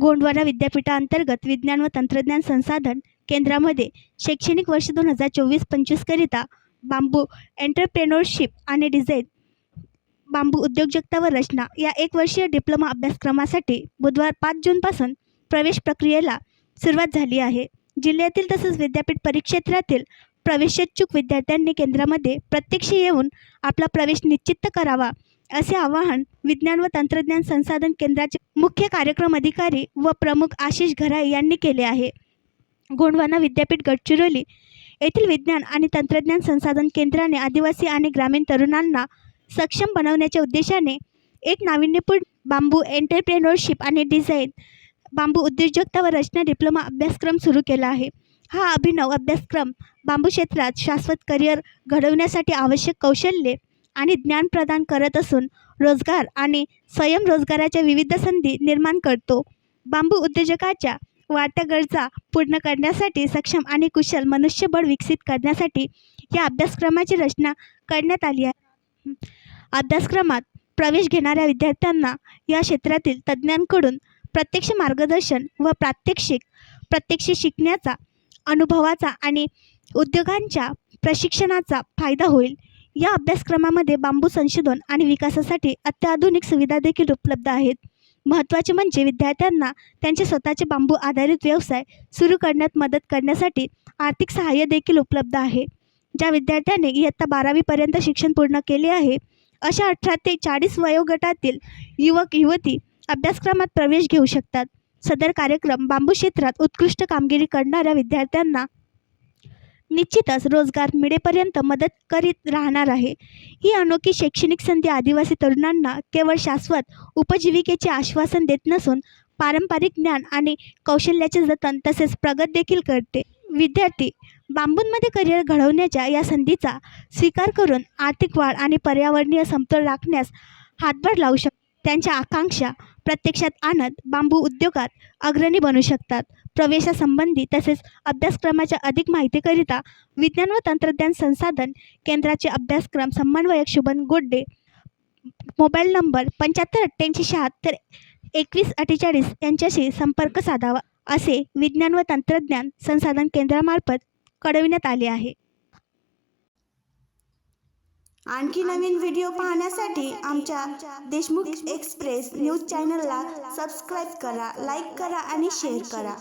गोंडवाना विद्यापीठांतर्गत विज्ञान व तंत्रज्ञान संसाधन केंद्रामध्ये शैक्षणिक वर्ष 2024-25 करिता बांबू एंटरप्रेन्योरशिप आणि डिझाईन, बांबू उद्योजकता व रचना या 1 वर्षीय डिप्लोमा अभ्यासक्रमासाठी बुधवार 5 जूनपासून प्रवेश प्रक्रियेला सुरुवात झाली आहे. जिल्ह्यातील तसेच विद्यापीठ परिक्षेत्रातील प्रवेशोत्सुक विद्यार्थ्यांनी केंद्रामध्ये प्रत्यक्ष येऊन आपला प्रवेश निश्चित करावा, असे आवाहन विज्ञान व तंत्रज्ञान संसाधन केंद्राचे मुख्य कार्यक्रम अधिकारी व प्रमुख आशिष घराळे यांनी केले आहे. गोंडवाना विद्यापीठ गडचिरोली येथील विज्ञान आणि तंत्रज्ञान संसाधन केंद्राने आदिवासी आणि ग्रामीण तरुणांना सक्षम बनवण्याच्या उद्देशाने एक नाविन्यपूर्ण बांबू एंटरप्रेन्योरशिप आणि डिझाईन, बांबू उद्योजकता व रचना डिप्लोमा अभ्यासक्रम सुरू केला आहे. हा अभिनव अभ्यासक्रम बांबू क्षेत्रात शाश्वत करिअर घडवण्यासाठी आवश्यक कौशल्ये आणि ज्ञान प्रदान करत असून रोजगार आणि स्वयंरोजगाराच्या विविध संधी निर्माण करतो. बांबू उद्योजकाच्या वाढत्या गरजा पूर्ण करण्यासाठी सक्षम आणि कुशल मनुष्यबळ विकसित करण्यासाठी या अभ्यासक्रमाची रचना करण्यात आली आहे. अभ्यासक्रमात प्रवेश घेणाऱ्या विद्यार्थ्यांना या क्षेत्रातील तज्ज्ञांकडून प्रत्यक्ष मार्गदर्शन व प्रत्यक्ष शिकण्याचा, अनुभवाचा आणि उद्योगांच्या प्रशिक्षणाचा फायदा होईल. या अभ्यासक्रमामध्ये बांबू संशोधन आणि विकासासाठी अत्याधुनिक सुविधा देखील उपलब्ध आहेत. महत्त्वाचे म्हणजे विद्यार्थ्यांना त्यांचे स्वतःचे बांबू आधारित व्यवसाय सुरू करण्यात मदत करण्यासाठी आर्थिक सहाय्य देखील उपलब्ध आहे. ज्या विद्यार्थ्यांनी इयत्ता 12वी पर्यंत शिक्षण पूर्ण केले आहे अशा 18 ते 40 वयोगटातील युवक-युवती अभ्यासक्रमात प्रवेश घेऊ शकतात. सदर कार्यक्रम बांबू क्षेत्रात उत्कृष्ट कामगिरी करणाऱ्या विद्यार्थ्यांना निश्चितच रोजगार मिळेपर्यंत मदत करीत राहणार आहे. ही अनोखी शैक्षणिक संधी आदिवासी तरुणांना केवळ शाश्वत उपजीविकेचे आश्वासन देत नसून पारंपरिक ज्ञान आणि कौशल्याचे जतन तसेच प्रगत देखील करते. विद्यार्थी बांबूंमध्ये करिअर घडवण्याच्या या संधीचा स्वीकार करून आर्थिक वाढ आणि पर्यावरणीय समतोल राखण्यास हातभार लावू शकतात. त्यांच्या आकांक्षा प्रत्यक्षात आणत बांबू उद्योगात अग्रणी बनू शकतात. प्रवेशासंबंधी तसेच अभ्यासक्रमाच्या अधिक माहितीकरिता विज्ञान व तंत्रज्ञान संसाधन केंद्राचे अभ्यासक्रम समन्वयक शुभन गोड्डे, मोबाईल नंबर 7588762148 यांच्याशी संपर्क साधावा, असे विज्ञान व तंत्रज्ञान संसाधन केंद्रामार्फत कळविण्यात आले आहे. आणखी नवीन व्हिडिओ पाहण्यासाठी आमच्या देशमुख एक्सप्रेस न्यूज चॅनलला सबस्क्राईब करा, लाईक करा आणि शेअर करा.